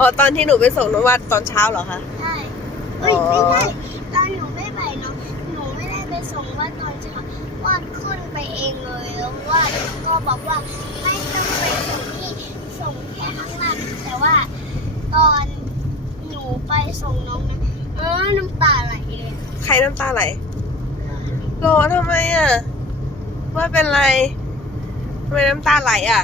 อ๋อตอนที่หนูไปส่งน้องวัดตอนเช้าเหรอคะ ใช่เอ้ยอ๋อไม่ใช่ตอนหนูไม่ไปเนาะหนูไม่ได้ไปส่งว่าตอนเช้าวาดขึ้นไปเองเลยแล้ววาดก็บอกว่าไม่ต้องไปส่งที่ส่งแค่ข้างล่างแต่ว่าตอนหนูไปส่งน้องนะเออน้ำตาไหลเลยใครน้ำตาไหลโลทำไมอะว่าเป็นไรทำไมน้ำตาไหลอะ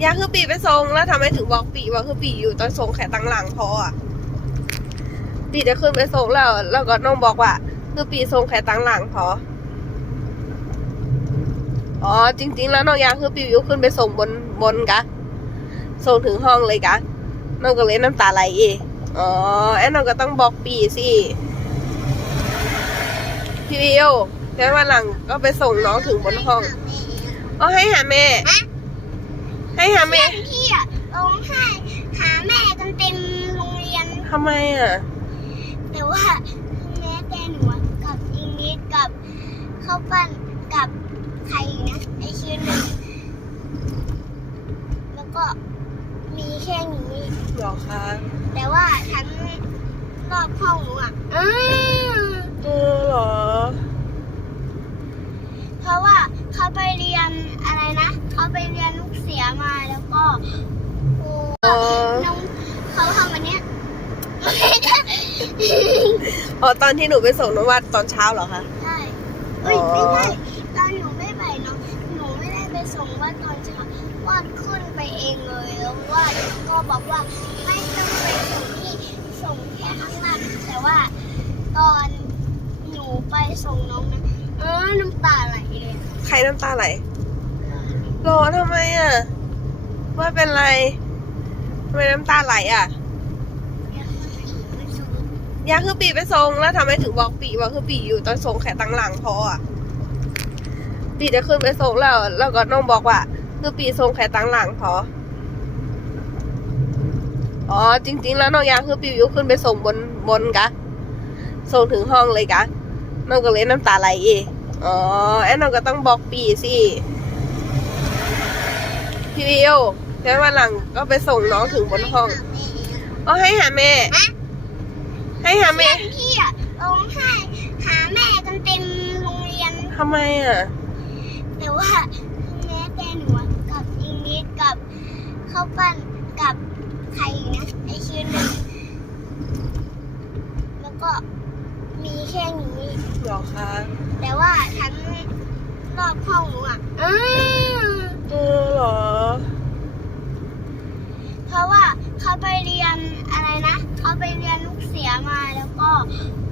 ยาคือปีไปส่งแล้วทำไมถึงบอกปีว่าคือปีอยู่ตอนส่งแค่ตั้งหลังพออะปีจะขึ้นไปส่งแล้ว แล้วก็น้องบอกว่า คือปีส่งแค่ตั้งหลังพออ๋อจริง ๆ แล้วน้องยาคือปีวิวขึ้นไปส่งบนบนกะส่งถึงห้องเลยกะน้องก็เลยน้ำตาไหลเออ๋อแอนน้องก็ต้องบอกปีสิพี่วิวงั้นวันหลังก็ไปส่งน้องถึงบนห้องอ๋อให้หาแม่ ให้หาแม่ เพื่อนพี่อะร้องไห้หาแม่กันเต็มโรงเรียน ทำไมอะ แต่ว่าแม่แต่หนูอะกับอิงลิสกับข้าวปั้นกับใครอีกนะไอชื่อหนึ่งแล้วก็มีแค่นี้ หรอคะ แต่ว่าทั้งรอบห้องหนูอะอืมเออเหรอ เพราะว่าเขาไปเรียนอะไรนะ เขาไปเรียนลูกเสือมาแล้วก็ครูอ๋อน้องเขาทำอันเนี้ยอ๋อตอนที่หนูไปส่งน้องวัดตอนเช้าเหรอคะ ใช่เอ้ยอ๋อไม่ใช่ตอนหนูไม่ไปเนาะหนูไม่ได้ไปส่งว่าตอนเช้าวาดขึ้นไปเองเลยแล้ววาดก็บอกว่าไม่ต้องไปส่งที่ส่งแค่ข้างล่างแต่ว่าตอนหนูไปส่งน้องนะเออน้ำตาไหลเลยใคร น้ำตาไหลโลทำไมอะ ว่าเป็นไรทำไมน้ำตาไหลอะ ยาคือปีไปส่งแล้วทำไมถึงบอกปีว่าคือปีอยู่ตอนส่งแค่ตั้งหลังพออะ ปีจะขึ้นไปส่งแล้วแล้วก็น้องบอกว่า คือปีส่งแค่ตั้งหลังพออ๋อจริง ๆ แล้วน้องยาคือปีวิวขึ้นไปส่งบนบนกะส่งถึงห้องเลยกะน้องก็เลยน้ำตาไหลเอง อ๋อแอนน้องก็ต้องบอกปีสิพี่วิวงั้นวันหลังก็ไปส่งน้องถึงบนห้องอ๋อให้หาแม่ ให้หาเพื่แม่อนพี่อะร้องไห้หาแม่กันเต็มโรงเรียนทำไมอะ แต่ว่าแม่แต่หนูอะกับอิงลิสกับข้าวปั้นกับใครอีกนะไอชื่อหนึ่งแล้วก็มี แค่นี้ หรอคะแต่ว่าทั้งรอบห้องหนูอะอืมเออเหรอ เพราะว่าเขาไปเรียนอะไรนะ เขาไปเรียนลูกเสือมาแล้วก็ค